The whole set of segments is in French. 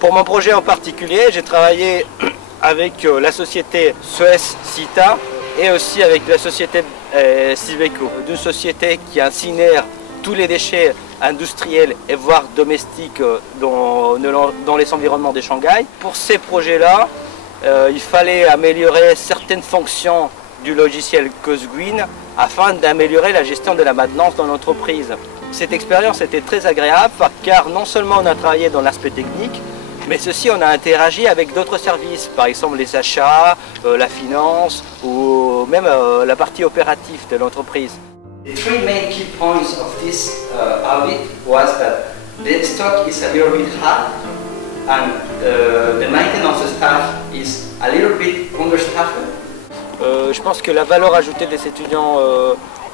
Pour mon projet en particulier, j'ai travaillé avec la société Suez-Cita et aussi avec la société Siveco, deux sociétés qui incinèrent tous les déchets industriels et voire domestiques dans les environnements de Shanghai. Pour ces projets-là, il fallait améliorer certaines fonctions du logiciel COSGuin afin d'améliorer la gestion de la maintenance dans l'entreprise. Cette expérience était très agréable car non seulement on a travaillé dans l'aspect technique, mais ceci on a interagi avec d'autres services, par exemple les achats, la finance ou même la partie opérative de l'entreprise. The three main key points of this audit was that the stock is a little bit hard and the maintenance staff is a little bit understaffed. Je pense que la valeur ajoutée des étudiants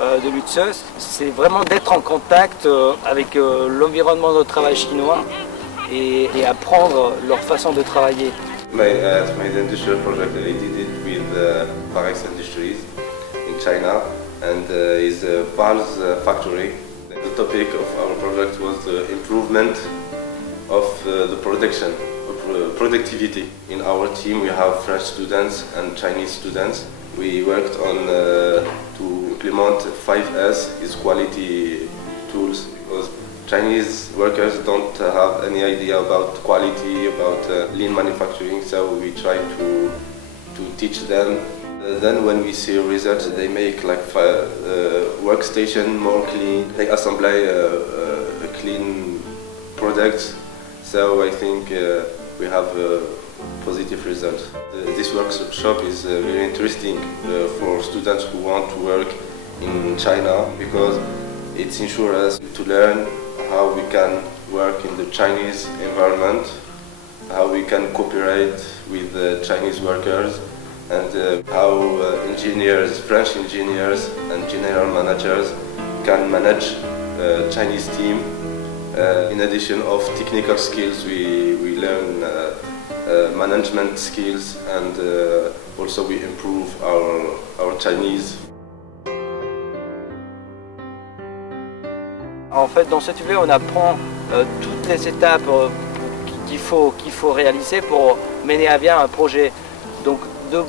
de l'UTSUS, c'est vraiment d'être en contact avec l'environnement de travail chinois et apprendre leur façon de travailler. My industrial project, I did it with Parex Industries in China and is Val's factory. The topic of our project was the improvement of the production, productivity. In our team we have French students and Chinese students. We worked on to implement 5S, is quality tools, because Chinese workers don't have any idea about quality, about lean manufacturing, so we try to teach them. Then when we see results, they make like workstation more clean, they assemble a clean product, so I think we have positive results. This workshop is very interesting for students who want to work in China because it ensures us to learn how we can work in the Chinese environment, how we can cooperate with the Chinese workers, and how engineers, French engineers and general managers can manage Chinese team. In addition of technical skills, we learn management skills and also we improve our Chinese. En fait, dans cette UV, on apprend toutes les étapes qu'il faut réaliser pour mener à bien un projet. Donc,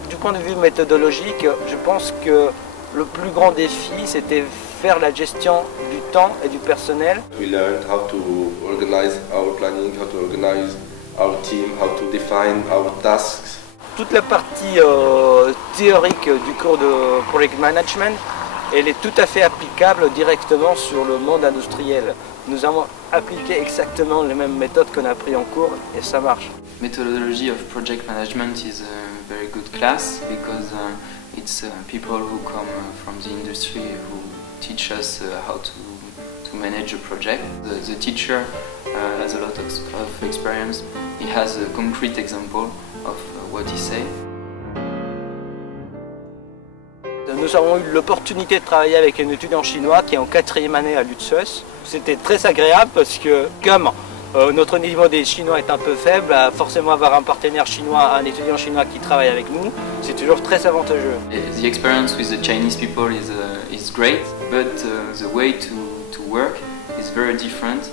du point de vue méthodologique, je pense que le plus grand défi, c'était faire la gestion du temps et du personnel. We learned how to organize our planning, how to organize our team, how to define our tasks. Toute la partie théorique du cours de Project Management, elle est tout à fait applicable directement sur le monde industriel. Nous avons appliqué exactement les mêmes méthodes qu'on a appris en cours et ça marche. Methodology of project management is a very good class because it's people who come from the industry who teach us how to manage a project. The teacher has a lot of experience. He has a concrete example of what he says. Nous avons eu l'opportunité de travailler avec un étudiant chinois qui est en 4e année à l'UTSUS. C'était très agréable parce que comme notre niveau des Chinois est un peu faible, forcément avoir un partenaire chinois, un étudiant chinois qui travaille avec nous, c'est toujours très avantageux. The experience with the Chinese people is great, but the way to work is very different.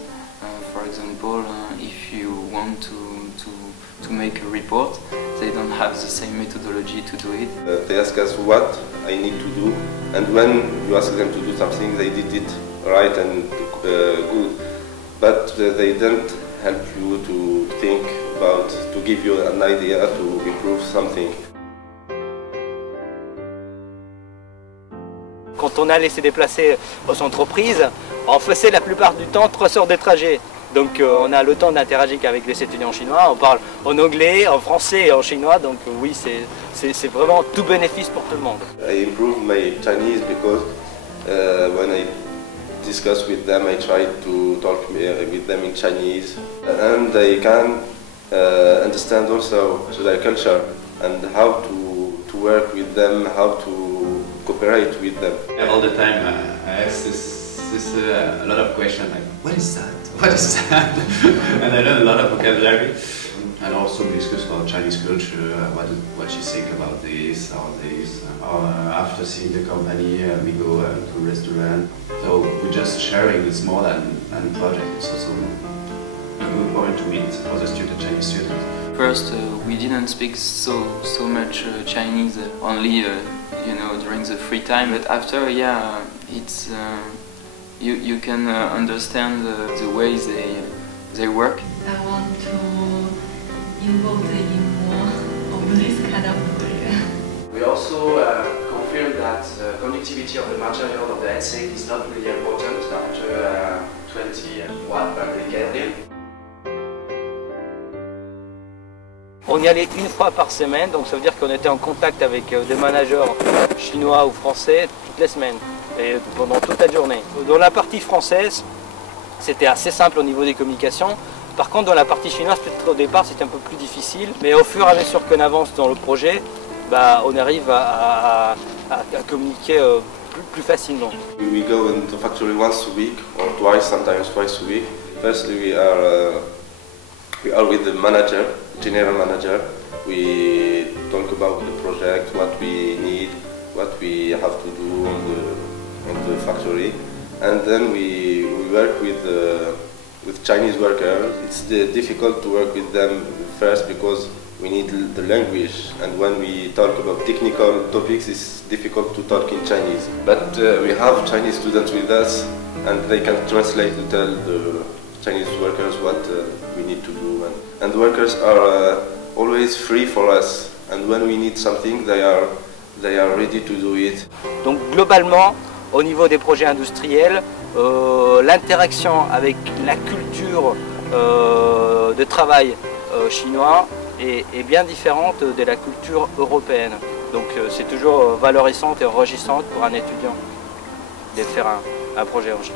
For example, if you want to make a report, they don't have the same methodology to do it. They ask us what I need to do, and when you ask them to do something, they did it right and good. But they don't help you to think about, to give you an idea to improve something. Quand on allait se déplacer aux entreprises, on faisait la plupart du temps 3 heures de trajet. Donc on a le temps d'interagir avec les étudiants chinois, on parle en anglais, en français et en chinois, donc oui, c'est vraiment tout bénéfice pour tout le monde. I improved my Chinese because when I discuss with them, I try to talk with them in Chinese, and they can understand also their culture and how to work with them, how to cooperate with them. All the time I ask a lot of questions like, what is that? What is that? And I learn a lot of vocabulary. And also we discuss about Chinese culture, what you think about this or this. After seeing the company, we go to a restaurant. So we're just sharing. It's more than a project. It's also Who wanted to meet other Chinese students? First, we didn't speak so much Chinese, only during the free time. But after, yeah, it's you can understand the way they work. I want to involve in more of this kind of project. We also confirmed that the conductivity of the material of the headset is not really important after 20 watts per Kelvin. On y allait une fois par semaine, donc ça veut dire qu'on était en contact avec des managers chinois ou français toutes les semaines et pendant toute la journée. Dans la partie française, c'était assez simple au niveau des communications. Par contre, dans la partie chinoise, peut-être au départ, c'était un peu plus difficile. Mais au fur et à mesure qu'on avance dans le projet, on arrive à communiquer plus facilement. We go into the factory once a week or twice, sometimes twice a week. Firstly, we are with the manager, general manager. We talk about the project, what we need, what we have to do on the factory, and then we work with Chinese workers. It's difficult to work with them first because we need the language, and when we talk about technical topics, it's difficult to talk in Chinese. But we have Chinese students with us, and they can translate to tell the Chinese workers what we need to do. And the workers are always free for us, and when we need something, they are ready to do it. Donc globalement, au niveau des projets industriels, l'interaction avec la culture de travail chinois est bien différente de la culture européenne. Donc c'est toujours valorisant et enrichissant pour un étudiant de faire un projet en Chine.